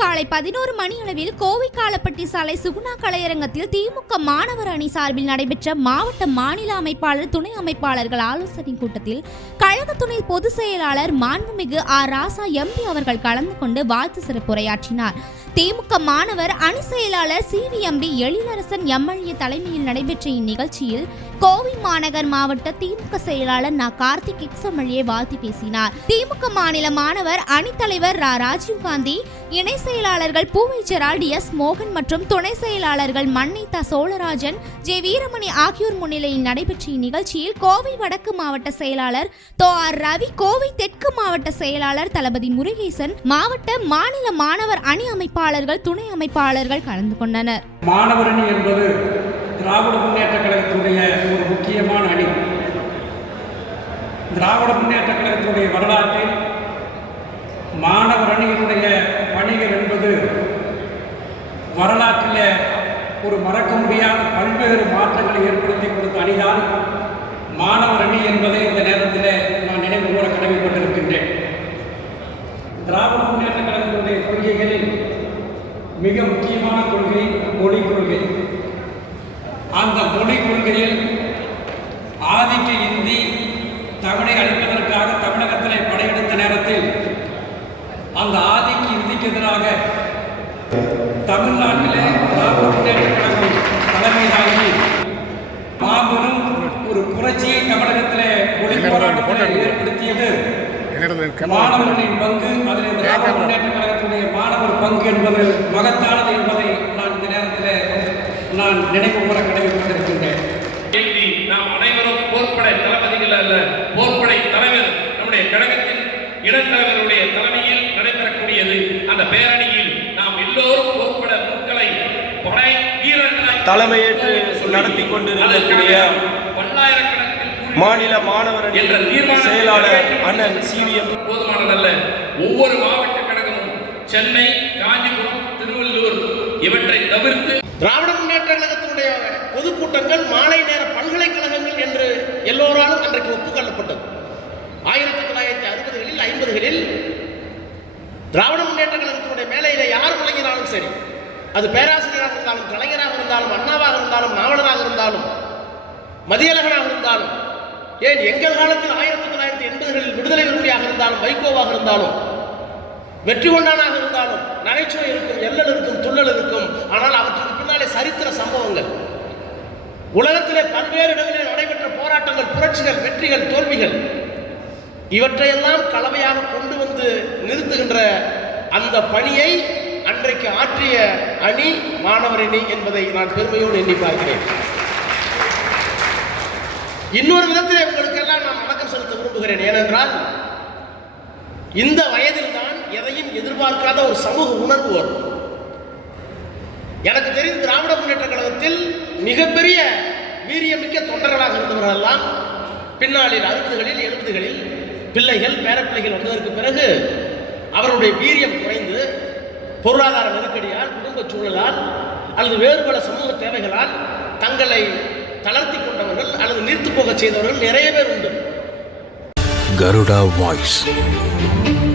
காலை பதினோரு மணி அளவில் கோவை காலப்பட்டி சாலை சுகுணா கலையரங்கத்தில் திமுக மாணவர் அணி சார்பில் நடைபெற்ற மாவட்ட மாநில அமைப்பாளர் துணை அமைப்பாளர்கள் ஆலோசனை கூட்டத்தில் கழக துணை பொதுச் செயலாளர் மாண்புமிகு ஆர் ராசா எம்பி அவர்கள் கலந்து கொண்டு வாழ்த்து சிறப்புரையாற்றினார். திமுக மாணவர் அணி செயலாளர் C V MP Ezhilarasan MLA தலைமையில் நடைபெற்ற இந்நிகழ்ச்சியில் கோவை மாநகர் மாவட்ட திமுக செயலாளர் நா. கார்த்திக் எக்ஸ் எம்எல்ஏ வாழ்த்து பேசினார். திமுக மாநில மாணவர் அணித்தலைவர் ரா. ராஜீவ்காந்தி இணை செயலாளர்கள் பூவை ஜெரால்ட் எஸ் மோகன் மற்றும் துணை செயலாளர்கள் மன்னிதா சோழராஜன் ஜே வீரமணி ஆகியோர் முன்னிலையில் நடைபெற்ற இந்நிகழ்ச்சியில் கோவை வடக்கு மாவட்ட செயலாளர் தோ ஆர் ரவி கோவை தெற்கு மாவட்ட செயலாளர் தளபதி முருகேசன் மாவட்ட மாநில மாணவர் அணி அமைப்பாளர்கள் துணை அமைப்பாளர்கள் கலந்து கொண்டனர். மாணவரணி என்பது திராவிட முன்னேற்ற கழகத்தினுடைய ஒரு முக்கியமான அணி. திராவிட முன்னேற்ற கழகத்தினுடைய வரலாற்றில் மாணவர் அணியினுடைய பணிகள் என்பது வரலாற்றில் ஒரு மறக்க முடியாத பல்வேறு மாற்றங்களை ஏற்படுத்தி கொடுத்த அணிதான் மாணவர் அணி என்பதை இந்த நேரத்தில் நான் நினைவு கூட கடமைப்பட்டிருக்கின்றேன். திராவிட முன்னேற்ற கழகத்தினுடைய கொள்கைகளில் மிக முக்கியமான கொள்கை மொழி கொள்கை. அந்த மொழி கொள்கையில் ஆதிக்க இந்தி தமிழை அழிப்பதற்காக தமிழகத்திலே படையெடுத்த நேரத்தில் அந்த ஆதி இந்திக்கு எதிராக தமிழ்நாட்டிலே திராவிட முன்னேற்ற கழகம் மாபெரும் ஒரு புரட்சியை தமிழகத்திலே மொழி போராட்டத்தில் ஏற்படுத்தியது. மாணவர்களின் பங்கு அதில் திராவிட முன்னேற்ற கழகத்துடைய மாணவர் பங்கு என்பது மகத்தானது என்பதை நான் இந்த நேரத்தில் நான் நினைவு கூற கடமைப்பட்டிருக்கின்றேன் தலைமையேற்று நடத்தி கொண்டிருக்கக்கூடிய மாநில மாணவர் என்ற செயலாளர் அண்ணன் சிவிஎம் போதுமானதல்ல ஒவ்வொரு மாவட்ட கழகமும் சென்னை காஞ்சிபுரம் திருவள்ளூர் இவற்றை தவிர்த்து திராவிட முன்னேற்ற கழகத்தினுடைய பொதுக்கூட்டங்கள் மாலை நேர பல்கலைக்கழகங்கள் என்று எல்லோராலும் அன்றைக்கு ஒப்புக்கொள்ளப்பட்டது. ஆயிரத்தி தொள்ளாயிரத்தி அறுபதுகளில் ஐம்பதுகளில் திராவிட முன்னேற்ற கழகத்தினுடைய மேலையில யார் விளங்கினாலும் சரி அது கலைஞராக இருந்தாலும் அண்ணாவாக இருந்தாலும் நாவலராக இருந்தாலும் மதியழகனாக இருந்தாலும் ஏன் எங்கள் காலத்தில் ஆயிரத்தி தொள்ளாயிரத்தி எண்பதுகளில் விடுதலை விரும்பியாக இருந்தாலும் வைகோவாக இருந்தாலும் வெற்றி கொண்டானாக இருந்தாலும் நகைச்சுவை இருக்கும் எல்லல் இருக்கும் துள்ளல் இருக்கும் ஆனால் அவற்றுக்கு பின்னாலே சரித்திர சம்பவங்கள். உலகத்திலே பல்வேறு இடங்களில் நடைபெற்ற போராட்டங்கள் புரட்சிகள் வெற்றிகள் தோல்விகள் இவற்றையெல்லாம் கலவையாக கொண்டு வந்து நிறுத்துகின்ற அந்த பணியை அன்றைக்கு ஆற்றிய அணி மாணவர் அணி என்பதை நான் பெருமையோடு எண்ணி பார்க்கிறேன். இன்னொரு விதத்தில் உங்களுக்கெல்லாம் நான் வணக்கம் செலுத்த விரும்புகிறேன். ஏனென்றால் இந்த வயதில் தான் எதையும் எதிர்பார்க்காத ஒரு சமூக உணர்வு வரும். எனக்கு தெரிந்து திராவிட முன்னேற்ற கழகத்தில் மிகப்பெரிய வீரியமிக்க தொண்டர்களாக இருந்தவர்களெல்லாம் பின்னாளில் அறுபதுகளில் எழுபதுகளில் பிள்ளைகள் பேரப்பிள்ளைகள் வந்ததற்கு பிறகு அவருடைய வீரியம் குறைந்து பொருளாதார நெருக்கடியால் குடும்ப சூழலால் அல்லது வேறு பல சமூக தேவைகளால் தங்களை தளர்த்தி கொண்டவர்கள் அல்லது நீர்த்து போக செய்தவர்கள் நிறைய பேர் உண்டு. கருடா வாய்ஸ்.